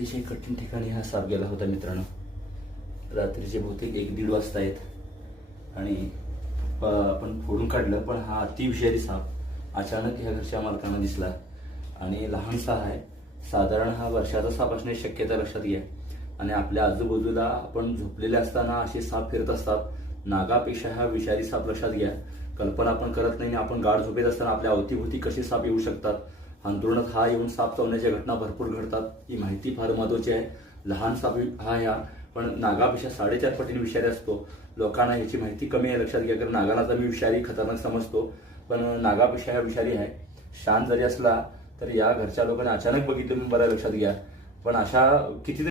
अतिशय कठीण ठिकाणी हा साप गेला होता मित्रांनो. रात्रीचे बहुतेक 1-1:30 वाजता आहेत आणि आपण फोडून काढलं, पण हा अतिविषारी साप अचानक ह्या घरच्या मालकांना दिसला आणि लहानसा आहे. साधारण हा वर्षाचा साप असण्याची शक्यता लक्षात घ्या. आणि आपल्या आजूबाजूला आपण झोपलेले असताना असे साप फिरत असतात. नागापेक्षा हा विषारी साप लक्षात घ्या. कल्पना आपण करत नाही, आपण गाढ झोपेत असताना आपल्या अवतीभोवती कसे साप येऊ शकतात. अंथरुणात हा येऊन साप चावण्याच्या घटना भरपूर घडतात. ही माहिती फार महत्त्वाची आहे. लहान साप हा ह्या पण नागापेक्षा 4.5 पटीने विषारी असतो. लोकांना याची माहिती कमी आहे, लक्षात घ्या. कारण नागाला तर मी विषारी खतरनाक समजतो, पण नागापेक्षा हा विषारी आहे. शांत जरी असला तर या घरच्या लोकांनी अचानक बघितलं, बरं लक्षात घ्या. पण अशा किती